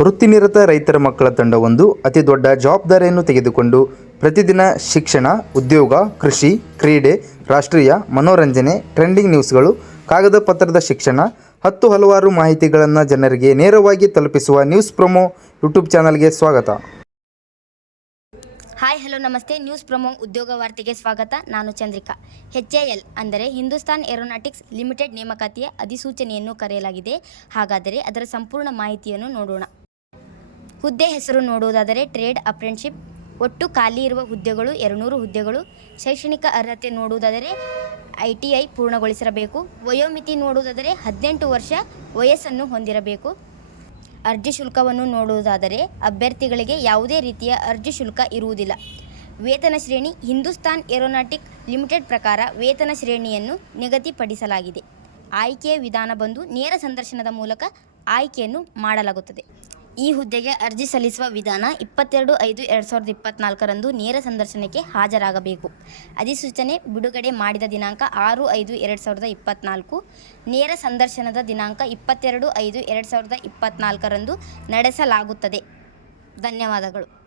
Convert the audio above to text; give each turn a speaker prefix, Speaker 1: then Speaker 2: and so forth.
Speaker 1: ವೃತ್ತಿನಿರತ ರೈತರ ಮಕ್ಕಳ ತಂಡವೊಂದು ಅತಿ ದೊಡ್ಡ ಜವಾಬ್ದಾರಿಯನ್ನು ತೆಗೆದುಕೊಂಡು ಪ್ರತಿದಿನ ಶಿಕ್ಷಣ, ಉದ್ಯೋಗ, ಕೃಷಿ, ಕ್ರೀಡೆ, ರಾಷ್ಟ್ರೀಯ ಮನೋರಂಜನೆ, ಟ್ರೆಂಡಿಂಗ್ ನ್ಯೂಸ್ಗಳು, ಕಾಗದ ಪತ್ರದ ಶಿಕ್ಷಣ, ಹತ್ತು ಹಲವಾರು ಮಾಹಿತಿಗಳನ್ನು ಜನರಿಗೆ ನೇರವಾಗಿ ತಲುಪಿಸುವ ನ್ಯೂಸ್ ಪ್ರೊಮೋ ಯೂಟ್ಯೂಬ್ ಚಾನಲ್ಗೆ ಸ್ವಾಗತ.
Speaker 2: ಹಾಯ್, ಹಲೋ, ನಮಸ್ತೆ. ನ್ಯೂಸ್ ಪ್ರೊಮೋ ಉದ್ಯೋಗ ವಾರ್ತೆಗೆ ಸ್ವಾಗತ. ನಾನು ಚಂದ್ರಿಕಾ. ಎಲ್ ಅಂದರೆ ಹಿಂದೂಸ್ತಾನ್ ಏರೋನಾಟಿಕ್ಸ್ ಲಿಮಿಟೆಡ್ ನೇಮಕಾತಿಯ ಅಧಿಸೂಚನೆಯನ್ನು ಕರೆಯಲಾಗಿದೆ. ಹಾಗಾದರೆ ಅದರ ಸಂಪೂರ್ಣ ಮಾಹಿತಿಯನ್ನು ನೋಡೋಣ. ಹುದ್ದೆ ಹೆಸರು ನೋಡುವುದಾದರೆ ಟ್ರೇಡ್ ಅಪ್ರೆಂಟ್ಶಿಪ್. ಒಟ್ಟು ಖಾಲಿ ಇರುವ ಹುದ್ದೆಗಳು ಎರಡುನೂರು ಹುದ್ದೆಗಳು. ಶೈಕ್ಷಣಿಕ ಅರ್ಹತೆ ನೋಡುವುದಾದರೆ ಐ ಟಿ ಐ ಪೂರ್ಣಗೊಳಿಸಿರಬೇಕು. ವಯೋಮಿತಿ ನೋಡುವುದಾದರೆ ಹದಿನೆಂಟು ವರ್ಷ ವಯಸ್ಸನ್ನು ಹೊಂದಿರಬೇಕು. ಅರ್ಜಿ ಶುಲ್ಕವನ್ನು ನೋಡುವುದಾದರೆ ಅಭ್ಯರ್ಥಿಗಳಿಗೆ ಯಾವುದೇ ರೀತಿಯ ಅರ್ಜಿ ಶುಲ್ಕ ಇರುವುದಿಲ್ಲ. ವೇತನ ಶ್ರೇಣಿ ಹಿಂದೂಸ್ತಾನ್ ಏರೋನಾಟಿಕ್ ಲಿಮಿಟೆಡ್ ಪ್ರಕಾರ ವೇತನ ಶ್ರೇಣಿಯನ್ನು ನಿಗದಿಪಡಿಸಲಾಗಿದೆ. ಆಯ್ಕೆಯ ವಿಧಾನ ಬಂದು ನೇರ ಸಂದರ್ಶನದ ಮೂಲಕ ಆಯ್ಕೆಯನ್ನು ಮಾಡಲಾಗುತ್ತದೆ. ಈ ಹುದ್ದೆಗೆ ಅರ್ಜಿ ಸಲ್ಲಿಸುವ ವಿಧಾನ ಇಪ್ಪತ್ತೆರಡು ಐದು ಎರಡು ಸಾವಿರದ ಇಪ್ಪತ್ನಾಲ್ಕರಂದು ನೇರ ಸಂದರ್ಶನಕ್ಕೆ ಹಾಜರಾಗಬೇಕು. ಅಧಿಸೂಚನೆ ಬಿಡುಗಡೆ ಮಾಡಿದ ದಿನಾಂಕ ಆರು ಐದು ಎರಡು ಸಾವಿರದ ಇಪ್ಪತ್ನಾಲ್ಕು. ನೇರ ಸಂದರ್ಶನದ ದಿನಾಂಕ ಇಪ್ಪತ್ತೆರಡು ಐದು ಎರಡು ಸಾವಿರದ ಇಪ್ಪತ್ನಾಲ್ಕರಂದು ನಡೆಸಲಾಗುತ್ತದೆ. ಧನ್ಯವಾದಗಳು.